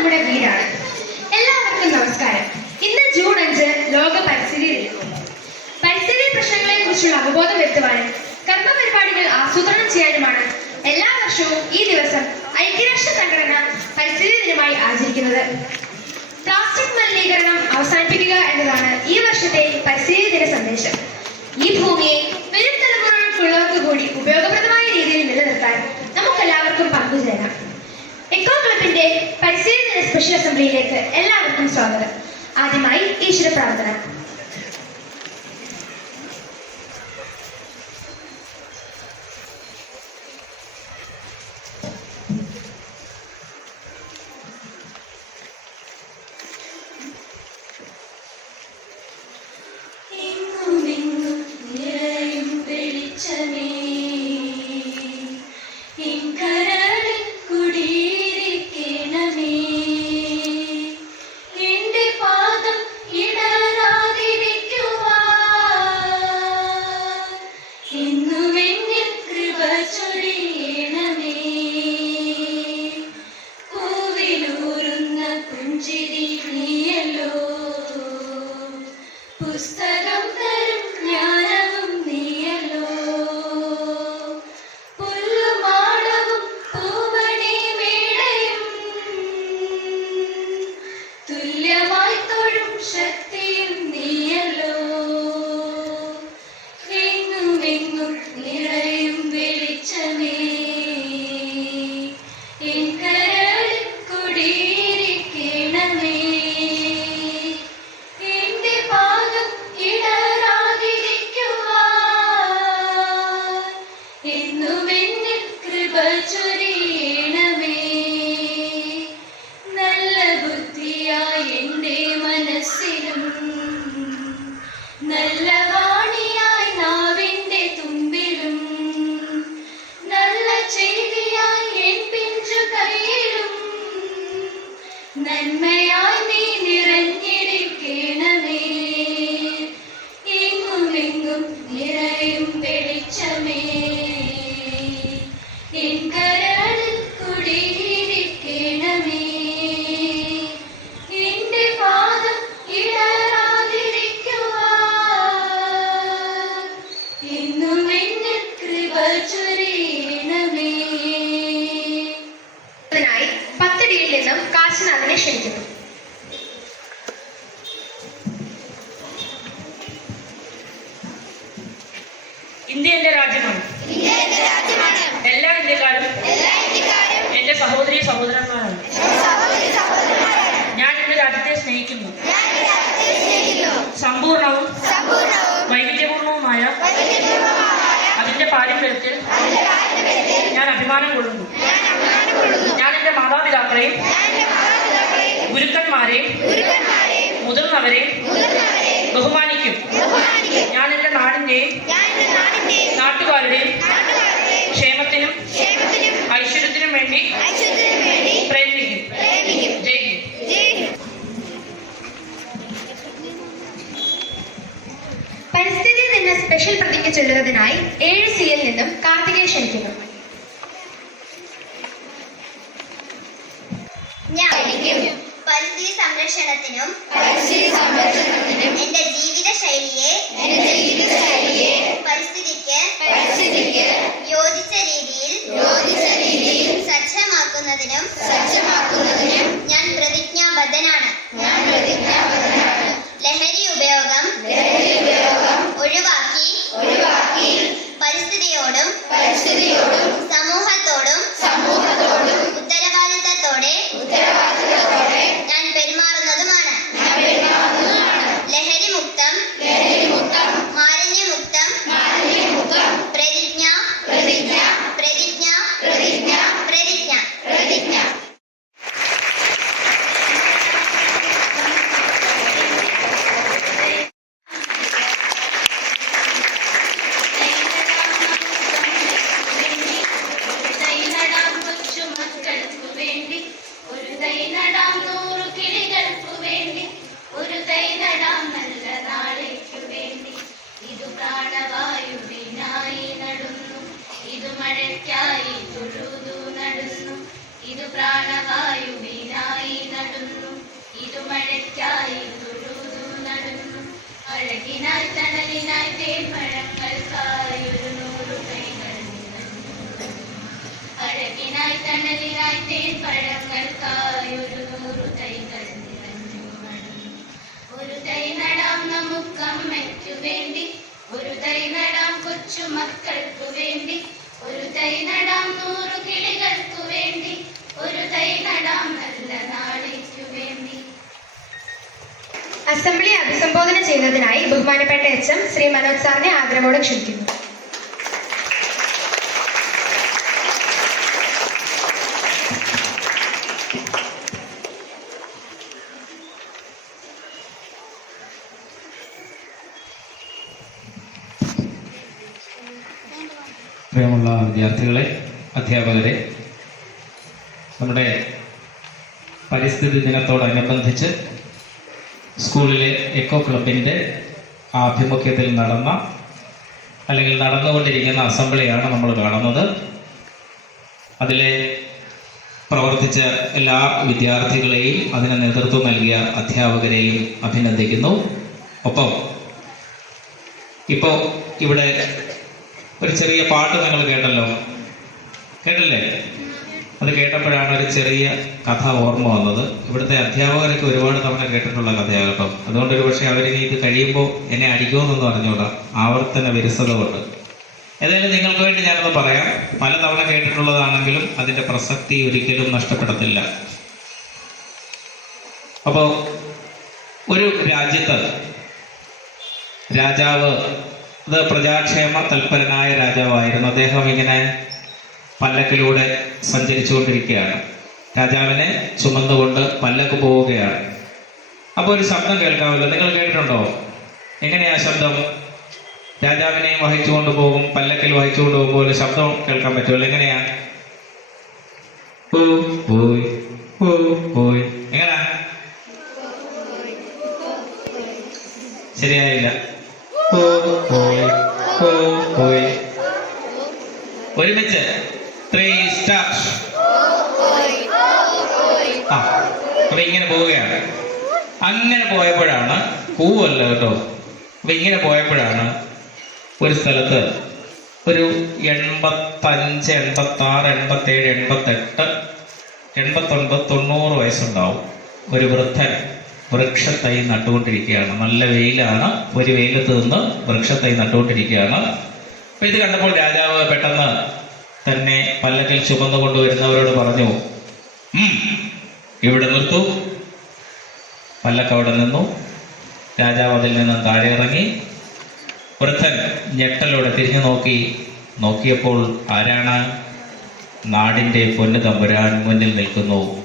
നമ്മുടെ വീടാണ്. എല്ലാവർക്കും നമസ്കാരം. ഇന്ന് ജൂൺ അഞ്ച് ലോക പരിസ്ഥിതി ദിനം പരിസ്ഥിതി പ്രശ്നങ്ങളെ കുറിച്ചുള്ള അവബോധം വരുത്തുവാനും കർമ്മ പരിപാടികൾ ആസൂത്രണം ചെയ്യാനുമാണ് എല്ലാ വർഷവും ഈ ദിവസം ഐക്യരാഷ്ട്ര സംഘടന പരിസ്ഥിതി ദിനമായി ആചരിക്കുന്നത്. പ്ലാസ്റ്റിക് മലിനീകരണം അവസാനിപ്പിക്കുക എന്നതാണ് ഈ വർഷത്തെ പരിസ്ഥിതി ദിന സന്ദേശം. ഈ ഭൂമിയെ വരും തലമുറകൾക്കുള്ളവർക്ക് കൂടി ഉപയോഗപ്രദമായ രീതിയിൽ നിലനിർത്താൻ നമുക്കെല്ലാവർക്കും പങ്കുചേരാം എക്കോ ക്ലബിന്റെ പരിസ്ഥിതി ദിന സ്പെഷ്യൽ അസംബ്ലിയിലേക്ക് എല്ലാവർക്കും സ്വാഗതം. ആദ്യമായി ഈശ്വര പ്രാർത്ഥന. ഇന്ത്യ എന്റെ രാജ്യമാണ്. എല്ലാ ഇന്ത്യക്കാരും എന്റെ സഹോദരി സഹോദരന്മാരാണ്. ഞാൻ എന്റെ രാജ്യത്തെ സ്നേഹിക്കുന്നു. സമ്പൂർണവും വൈവിധ്യപൂർണവുമായ അതിന്റെ പാരമ്പര്യത്തിൽ ഞാൻ അഭിമാനം കൊള്ളുന്നു. ഞാൻ എന്റെ മാതാപിതാക്കളെയും ഗുരുക്കന്മാരെയും മുതിർന്നവരെയും ബഹുമാനിക്കും. ഞാൻ എന്റെ നാടിന്റെയും നാട്ടുകാരുടെയും ക്ഷേമത്തിനും ഐശ്വര്യത്തിനും വേണ്ടി പ്രയത്നിക്കും. ജയ് പരിസ്ഥിതിയിൽ നിന്ന് സ്പെഷ്യൽ പ്രതിജ്ഞ ചൊല്ലുന്നതിനായി ഏഴ് സിയിൽ നിന്നും കാർത്തികയെ ക്ഷണിക്കുന്നു. ഞാൻ പരിസ്ഥിതി സംരക്ഷണത്തിനും പരിസ്ഥിതി സംരക്ഷണത്തിനും എന്റെ ജീവിത ശൈലിയെ പരിസ്ഥിതിക്ക് പരിസ്ഥിതിക്ക് യോജിച്ച രീതിയിൽ യോജിച്ച രീതിയിൽ സജ്ജമാക്കുന്നതിനും സജ്ജമാക്കുന്നതിനും ഞാൻ പ്രതിജ്ഞാബദ്ധനാണ്. ലഹരി പ്രാണവായുവിനായി നടന്നു. ഇതുമഴയ്ക്കായി തുഴുതു നടന്നു. അഴകിനായി തണലിനായി തേൻമഴങ്ങൾക്കായി ഒരു നൂറു കൈകൾ അഴകിനായി തണലിനായി തേൻപഴങ്ങൾക്കായി ഒരു നൂറു തൈകൾ ഒരു തൈ നടാം നമുക്കമ്മയ്ക്കു വേണ്ടി. ഒരു തൈ നടാം കൊച്ചുമക്കൾ അസംബ്ലി അഭിസംബോധന ചെയ്യുന്നതിനായി ബഹുമാനപ്പെട്ട എച്ച് എം ശ്രീ മനോജ് സാറിനെ ആദരവോടെ ക്ഷണിക്കുന്നു. പ്രിയമുള്ള വിദ്യാർത്ഥികളെ അധ്യാപകരെ നമ്മുടെ പരിസ്ഥിതി ദിനത്തോടനുബന്ധിച്ച് സ്കൂളിലെ എക്കോ ക്ലബിന്റെ ആഭിമുഖ്യത്തിൽ നടന്ന അല്ലെങ്കിൽ നടന്നുകൊണ്ടിരിക്കുന്ന അസംബ്ലിയാണ് നമ്മൾ കാണുന്നത്. അതിലെ പ്രവർത്തിച്ച എല്ലാ വിദ്യാർത്ഥികളെയും അതിന് നേതൃത്വം നൽകിയ അധ്യാപകരെയും അഭിനന്ദിക്കുന്നു. ഒപ്പം ഇപ്പോൾ ഇവിടെ ഒരു ചെറിയ പാട്ട് നിങ്ങൾ കേട്ടല്ലോ? കേട്ടില്ലേ? അത് കേട്ടപ്പോഴാണ് ഒരു ചെറിയ കഥ ഓർമ്മ വന്നത്. ഇവിടുത്തെ അധ്യാപകരൊക്കെ ഒരുപാട് തവണ കേട്ടിട്ടുള്ള കഥയാണ് കേട്ടോ. അതുകൊണ്ട് ഒരു പക്ഷേ അവരിനി ഇത് കഴിയുമ്പോൾ എന്നെ അടിക്കുമെന്നൊന്നും അറിഞ്ഞൂടാ. ആവർത്തന വിരസത കൊണ്ട് ഏതായാലും നിങ്ങൾക്ക് വേണ്ടി ഞാനത് പറയാം. പല തവണ കേട്ടിട്ടുള്ളതാണെങ്കിലും അതിന്റെ പ്രസക്തി ഒരിക്കലും നഷ്ടപ്പെടത്തില്ല. അപ്പോൾ ഒരു രാജ്യത്ത് രാജാവ് അത് പ്രജാക്ഷേമ തൽപരനായ രാജാവായിരുന്നു. അദ്ദേഹം ഇങ്ങനെ പല്ലക്കിലൂടെ സഞ്ചരിച്ചുകൊണ്ടിരിക്കുകയാണ്. രാജാവിനെ ചുമന്നുകൊണ്ട് പല്ലക്ക് പോവുകയാണ്. അപ്പോൾ ഒരു ശബ്ദം കേൾക്കാമല്ലോ. നിങ്ങൾ കേട്ടിട്ടുണ്ടോ? എങ്ങനെയാ ശബ്ദം? രാജാവിനെ വഹിച്ചുകൊണ്ട് പോകും പല്ലക്കിൽ വഹിച്ചുകൊണ്ട് പോകുമ്പോൾ ഒരു ശബ്ദം കേൾക്കാൻ പറ്റുമല്ലോ. എങ്ങനെയാ? പോയി പോയി. എങ്ങനെയാ ശരിയായില്ല. ഒരുമിച്ച് ത്രീ സ്റ്റാർട്ട് ആ അപ്പൊ ഇങ്ങനെ പോവുകയാണ്. അങ്ങനെ പോയപ്പോഴാണ് പൂവല്ല കേട്ടോ. അപ്പൊ ഇങ്ങനെ പോയപ്പോഴാണ് ഒരു സ്ഥലത്ത് ഒരു എൺപത്തഞ്ച് എൺപത്തി ആറ് എൺപത്തേഴ് എൺപത്തെട്ട് എൺപത്തൊൻപത് തൊണ്ണൂറ് വയസ്സുണ്ടാവും ഒരു വൃദ്ധൻ വൃക്ഷത്തൈ നട്ടുകൊണ്ടിരിക്കുകയാണ്. നല്ല വെയിലാണ്. ഒരു വെയിലത്ത് നിന്ന് വൃക്ഷത്തൈ നട്ടുകൊണ്ടിരിക്കുകയാണ്. അപ്പൊ ഇത് കണ്ടപ്പോൾ രാജാവ് പെട്ടെന്ന് തന്നെ പല്ലക്കിൽ ചുമന്നു കൊണ്ടുവരുന്നവരോട് പറഞ്ഞു "ഉം, ഇവിടെ നിർത്തൂ. പല്ലക്ക് അവിടെ നിന്നു. രാജാവ് അതിൽ നിന്നും താഴെ ഇറങ്ങി വൃദ്ധൻ ഞെട്ടലോടെ തിരിഞ്ഞു നോക്കി. നോക്കിയപ്പോൾ ആരാണ്? നാടിന്റെ പൊന്നു തമ്പുരാൻ മുന്നിൽ നിൽക്കുന്നു.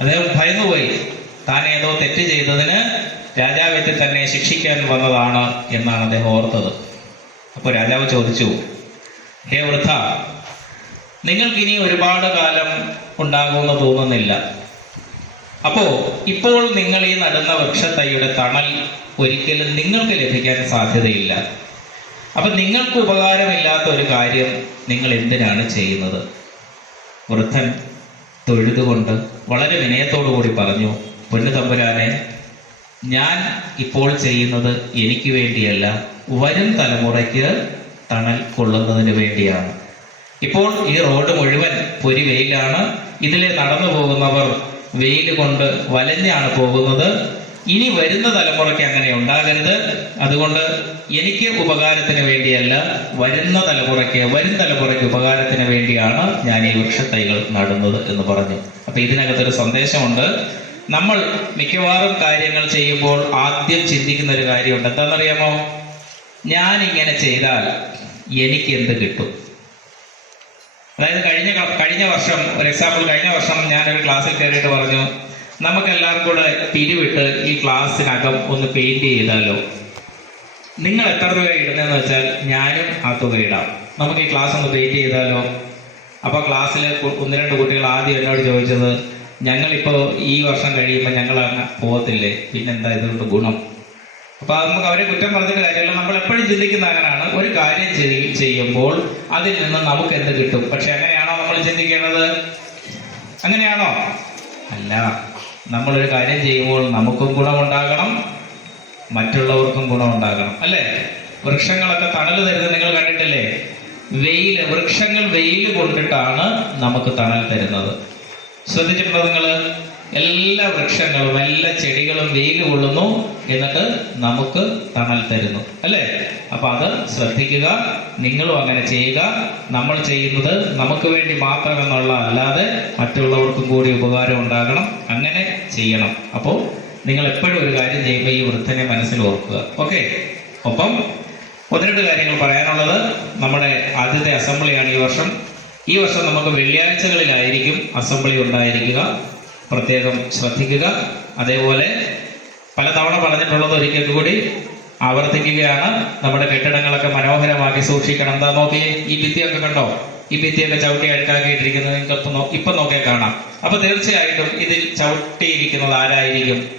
അദ്ദേഹം ഭയന്നുപോയി. താൻ ഏതോ തെറ്റ് ചെയ്തതിന് രാജാവെത്തി തന്നെ ശിക്ഷിക്കാൻ വന്നതാണ് എന്നാണ് അദ്ദേഹം ഓർത്തത്. അപ്പോൾ രാജാവ് ചോദിച്ചു ഹേ വൃദ്ധ നിങ്ങൾക്കിനി ഒരുപാട് കാലം ഉണ്ടാകുമെന്ന് തോന്നുന്നില്ല. അപ്പോ ഇപ്പോൾ നിങ്ങൾ ഈ നടുന്ന വൃക്ഷത്തൈയുടെ തണൽ ഒരിക്കലും നിങ്ങൾക്ക് ലഭിക്കാൻ സാധ്യതയില്ല. അപ്പൊ നിങ്ങൾക്ക് ഉപകാരമില്ലാത്ത ഒരു കാര്യം നിങ്ങൾ എന്തിനാണ് ചെയ്യുന്നത്? വൃദ്ധൻ തൊഴുതുകൊണ്ട് വളരെ വിനയത്തോടു കൂടി പറഞ്ഞു പൊന്നു തമ്പുരാനെ ഞാൻ ഇപ്പോൾ ചെയ്യുന്നത് എനിക്ക് വേണ്ടിയല്ല വരും തലമുറയ്ക്ക് തണൽ കൊള്ളുന്നതിന് വേണ്ടിയാണ്. ഇപ്പോൾ ഈ റോഡ് മുഴുവൻ പൊരി വെയിലാണ് ഇതിലെ നടന്നു പോകുന്നവർ വെയിൽ കൊണ്ട് വലഞ്ഞാണ് പോകുന്നത്. ഇനി വരുന്ന തലമുറയ്ക്ക് അങ്ങനെ ഉണ്ടാകരുത്. അതുകൊണ്ട് എനിക്ക് ഉപകാരത്തിന് വേണ്ടിയല്ല വരുന്ന തലമുറയ്ക്ക് വരും തലമുറയ്ക്ക് ഉപകാരത്തിന് വേണ്ടിയാണ് ഞാൻ ഈ വൃക്ഷത്തൈകൾ നടുന്നത് എന്ന് പറഞ്ഞു. അപ്പൊ ഇതിനകത്തൊരു സന്ദേശമുണ്ട്. നമ്മൾ മിക്കവാറും കാര്യങ്ങൾ ചെയ്യുമ്പോൾ ആദ്യം ചിന്തിക്കുന്ന ഒരു കാര്യമുണ്ട്. എന്താണെന്നറിയാമോ? ഞാൻ ഇങ്ങനെ ചെയ്താൽ എനിക്ക് എന്ത് കിട്ടും? അതായത് കഴിഞ്ഞ കഴിഞ്ഞ വർഷം ഒരു എക്സാമ്പിൾ കഴിഞ്ഞ വർഷം ഞാനൊരു ക്ലാസ്സിൽ കയറിയിട്ട് പറഞ്ഞു നമുക്ക് എല്ലാവർക്കും കൂടെ പിരിവിട്ട് ഈ ക്ലാസ്സിനകം ഒന്ന് പെയിന്റ് ചെയ്താലോ? നിങ്ങൾ എത്ര രൂപ ഇടുന്നതെന്ന് വെച്ചാൽ ഞാനും ആ തുക ഇടാം. നമുക്ക് ഈ ക്ലാസ് ഒന്ന് പെയിന്റ് ചെയ്താലോ? അപ്പോൾ ക്ലാസ്സിൽ ഒന്ന് രണ്ട് കുട്ടികൾ ആദ്യം എന്നോട് ചോദിച്ചത് ഞങ്ങളിപ്പോ ഈ വർഷം കഴിയുമ്പോൾ ഞങ്ങൾ പോകത്തില്ലേ? പിന്നെന്താ ഇതുകൊണ്ട് ഗുണം? അപ്പൊ നമുക്ക് അവരെ കുറ്റം പറഞ്ഞിട്ട് കാര്യമല്ല. നമ്മൾ എപ്പോഴും ചിന്തിക്കുന്ന അങ്ങനെയാണ്. ഒരു കാര്യം ചെയ്യുമ്പോൾ അതിൽ നിന്ന് നമുക്ക് എന്ത് കിട്ടും? പക്ഷെ അങ്ങനെയാണോ നമ്മൾ ചിന്തിക്കേണ്ടത്? അങ്ങനെയാണോ? അല്ല. നമ്മൾ ഒരു കാര്യം ചെയ്യുമ്പോൾ നമുക്കും ഗുണമുണ്ടാകണം. മറ്റുള്ളവർക്കും ഗുണമുണ്ടാകണം. അല്ലേ? വൃക്ഷങ്ങളൊക്കെ തണൽ തരുന്നത് നിങ്ങൾ കണ്ടിട്ടില്ലേ? വെയിൽ വൃക്ഷങ്ങൾ വെയിൽ കൊണ്ടിട്ടാണ് നമുക്ക് തണൽ തരുന്നത്. ശ്രദ്ധിച്ചിട്ടുണ്ടോ നിങ്ങൾ? എല്ലാ വൃക്ഷങ്ങളും എല്ലാ ചെടികളും വെയിൽ കൊള്ളുന്നു എന്നിട്ട് നമുക്ക് തണൽ തരുന്നു. അല്ലേ? അപ്പൊ അത് ശ്രദ്ധിക്കുക നിങ്ങളും അങ്ങനെ ചെയ്യുക. നമ്മൾ ചെയ്യുന്നത് നമുക്ക് വേണ്ടി മാത്രം എന്നുള്ള അല്ലാതെ മറ്റുള്ളവർക്കും കൂടി ഉപകാരം ഉണ്ടാകണം. അങ്ങനെ ചെയ്യണം. അപ്പോൾ നിങ്ങൾ എപ്പോഴും ഒരു കാര്യം ചെയ്യുമ്പോൾ ഈ വൃദ്ധനെ മനസ്സിൽ ഓർക്കുക. ഓക്കെ? ഒപ്പം ഒന്ന് രണ്ട് കാര്യങ്ങൾ പറയാനുള്ളത്. നമ്മുടെ ആദ്യത്തെ അസംബ്ലിയാണ് ഈ വർഷം. ഈ വർഷം നമുക്ക് വെള്ളിയാഴ്ചകളിലായിരിക്കും അസംബ്ലി ഉണ്ടായിരിക്കുക. പ്രത്യേകം ശ്രദ്ധിക്കുക. അതേപോലെ പലതവണ പറഞ്ഞിട്ടുള്ളത് ഒരിക്കൽ കൂടി ആവർത്തിക്കുകയാണ്. നമ്മുടെ കെട്ടിടങ്ങളൊക്കെ മനോഹരമാക്കി സൂക്ഷിക്കണം. എന്താ നോക്കിയേ ഈ ഭിത്തിയൊക്കെ കണ്ടോ? ഈ ഭിത്തിയൊക്കെ ചവിട്ടി അഴുക്കാക്കിയിട്ടിരിക്കുന്നത് നിങ്ങൾക്ക് ഇപ്പൊ നോക്കിയാൽ കാണാം. അപ്പൊ തീർച്ചയായിട്ടും ഇതിൽ ചവിട്ടിയിരിക്കുന്നത് ആരായിരിക്കും?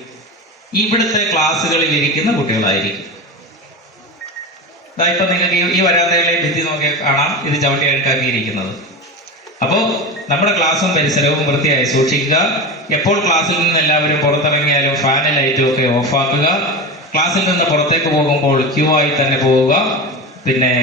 ഇവിടുത്തെ ക്ലാസ്സുകളിൽ ഇരിക്കുന്ന കുട്ടികളായിരിക്കും. ഇപ്പൊ നിങ്ങൾക്ക് ഈ- വരാന്തയിലെ ഭിത്തി നോക്കിയാൽ കാണാം. ഇത് ചവിട്ടി അഴുക്കാക്കിയിരിക്കുന്നത്. അപ്പോ നമ്മുടെ ക്ലാസ്സും പരിസരവും വൃത്തിയായി സൂക്ഷിക്കുക. എപ്പോൾ ക്ലാസ്സിൽ നിന്ന് എല്ലാവരും പുറത്തിറങ്ങിയാലും ഫാന് ലൈറ്റും ഒക്കെ ഓഫാക്കുക ക്ലാസ്സിൽ നിന്ന് പുറത്തേക്ക് പോകുമ്പോൾ ക്യൂ ആയി തന്നെ പോവുക. പിന്നെ